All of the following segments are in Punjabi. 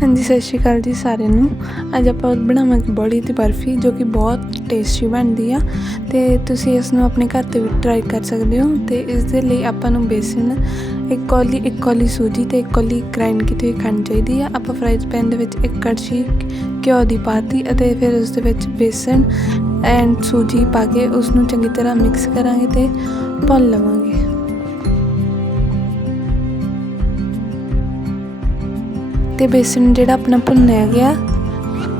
ਹਾਂਜੀ, ਸਤਿ ਸ਼੍ਰੀ ਅਕਾਲ ਜੀ ਸਾਰਿਆਂ ਨੂੰ। ਅੱਜ ਆਪਾਂ ਬਣਾਵਾਂਗੇ ਬੋਲੀ ਦੀ ਬਰਫੀ, ਜੋ ਕਿ ਬਹੁਤ ਟੇਸਟੀ ਬਣਦੀ ਆ ਤੇ ਤੁਸੀਂ ਇਸ ਨੂੰ ਆਪਣੇ ਘਰ ਤੇ ਵੀ ਟਰਾਈ ਕਰ ਸਕਦੇ ਹੋ ਤੇ ਇਸ ਦੇ ਲਈ ਆਪਾਂ ਨੂੰ ਬੇਸਨ, ਇੱਕ ਕੌਲੀ ਇੱਕ ਕੌਲੀ ਸੂਜੀ ਤੇ ਇੱਕ ਕੌਲੀ ਗ੍ਰਾਈਂਡ ਕੀਤੀ ਹੋਈ ਖੰਡ ਚਾਹੀਦੀ ਆ। ਆਪਾਂ ਫਰਾਈਜ਼ ਪੈਨ ਦੇ ਵਿੱਚ ਇੱਕ ਕੜਛੀ ਘਿਓ ਦੀ ਪਾਤੀ ਅਤੇ ਫਿਰ ਉਸ ਦੇ ਵਿੱਚ ਬੇਸਨ ਐਂਡ ਸੂਜੀ ਪਾ ਕੇ ਉਸ ਨੂੰ ਚੰਗੀ ਤਰ੍ਹਾਂ ਮਿਕਸ ਕਰਾਂਗੇ ਤੇ ਭੁੰਨ ਲਵਾਂਗੇ। ਤੇ ਬੇਸਨ ਜਿਹੜਾ ਆਪਣਾ ਭੁੰਨਿਆ ਗਿਆ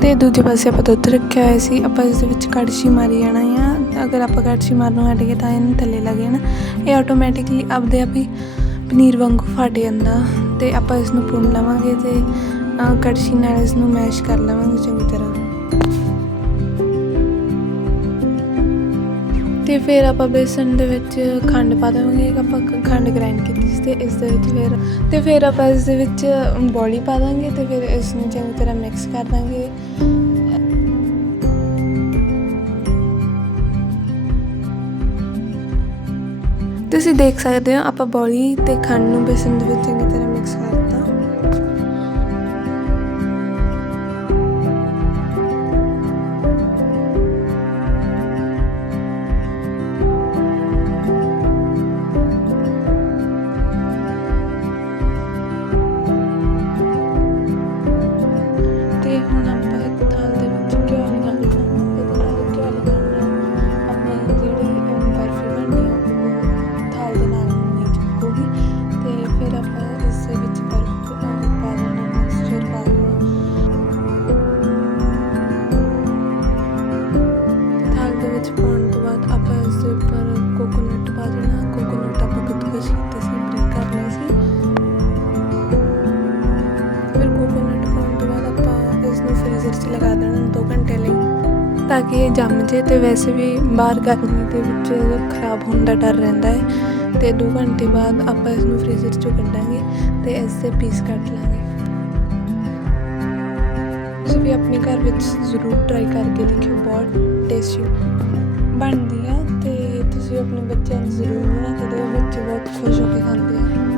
ਤੇ ਦੂਜੇ ਪਾਸੇ ਆਪਾਂ ਦੁੱਧ ਰੱਖਿਆ ਹੋਇਆ ਸੀ, ਆਪਾਂ ਇਸ ਦੇ ਵਿੱਚ ਕੜਛੀ ਮਾਰੀ ਜਾਣਾ ਆ। ਅਗਰ ਆਪਾਂ ਕੜਛੀ ਮਾਰਨੋਂ ਹਟ ਗਏ ਤਾਂ ਇਹਨੂੰ ਥੱਲੇ ਲੱਗ ਜਾਣਾ ਇਹ ਆਟੋਮੈਟਿਕਲੀ ਆਪਦੇ ਆਪ ਹੀ ਪਨੀਰ ਵਾਂਗੂ ਫਟ ਜਾਂਦਾ ਤੇ ਆਪਾਂ ਇਸ ਨੂੰ ਭੁੰਨ ਲਵਾਂਗੇ ਤੇ ਕੜਛੀ ਨਾਲ ਇਸ ਨੂੰ ਮੈਸ਼ ਕਰ ਲਵਾਂਗੇ ਚੰਗੀ ਤਰ੍ਹਾਂ। ਤੇ ਫਿਰ ਆਪਾਂ ਬੇਸਨ ਦੇ ਵਿੱਚ ਖੰਡ ਪਾ ਦੇਵਾਂਗੇ ਆਪਾਂ ਖੰਡ ਗ੍ਰਾਈਂਡ ਕੀਤੀ ਸੀ ਤੇ ਇਸ ਦੇ ਵਿੱਚ ਫਿਰ, ਤੇ ਫਿਰ ਆਪਾਂ ਇਸ ਦੇ ਵਿੱਚ ਬੋਲੀ ਪਾ ਦਾਂਗੇ ਤੇ ਫਿਰ ਇਸ ਨੂੰ ਚੰਗੀ ਤਰ੍ਹਾਂ ਮਿਕਸ ਕਰ ਦਾਂਗੇ। ਤੁਸੀਂ ਦੇਖ ਸਕਦੇ ਹੋ ਆਪਾਂ ਬੋਲੀ ਤੇ ਖੰਡ ਨੂੰ ਬੇਸਨ ਦੇ ਵਿੱਚ ਚੰਗੀ ਤਰ੍ਹਾਂ ਪਾਉਣ ਤੋਂ ਬਾਅਦ ਆਪਾਂ ਇਸ ਦੇ ਉੱਪਰ ਕੋਕੋਨਟ ਪਾ ਦੇਣਾ। ਕੋਕੋਨਟ ਆਪਾਂ ਕੱਦੂਕਸ ਕੀਤੇ ਸੀ ਬਰੀਕ ਕਰ ਲਿਆ ਸੀ। ਫਿਰ ਕੋਕੋਨਟ ਪਾਉਣ ਤੋਂ ਬਾਅਦ ਆਪਾਂ ਇਸ ਨੂੰ ਫ੍ਰੀਜ਼ਰ 'ਚ ਲਗਾ ਦੇਣਾ 2 ਘੰਟੇ ਲਈ, ਤਾਂ ਕਿ ਇਹ ਜੰਮ ਜੇ ਤੇ ਵੈਸੇ ਵੀ ਬਾਹਰ ਗਰਮੀ ਦੇ ਵਿੱਚ ਖਰਾਬ ਹੋਣ ਦਾ ਡਰ ਰਹਿੰਦਾ ਹੈ। ਤੇ 2 ਘੰਟੇ ਬਾਅਦ ਆਪਾਂ ਇਸ ਨੂੰ ਫ੍ਰੀਜ਼ਰ 'ਚੋਂ ਕੱਢਾਂਗੇ ਤੇ ਇਸ ਦੇ ਪੀਸ ਕੱਟ ਲਾਂਗੇ। ਤੁਸੀਂ ਵੀ ਆਪਣੇ ਘਰ ਵਿੱਚ ਜ਼ਰੂਰ ਟਰਾਈ ਕਰਕੇ ਦੇਖਿਓ, ਬਹੁਤ ਟੇਸਟੀ ਬਣਦੀ ਆ ਤੇ ਤੁਸੀਂ ਆਪਣੇ ਬੱਚਿਆਂ ਨੂੰ ਜ਼ਰੂਰ ਬਣਾ ਕੇ ਦਿਓ ਬੱਚੇ ਬਹੁਤ ਖੁਸ਼ ਹੋ ਕੇ ਖਾਂਦੇ ਆ।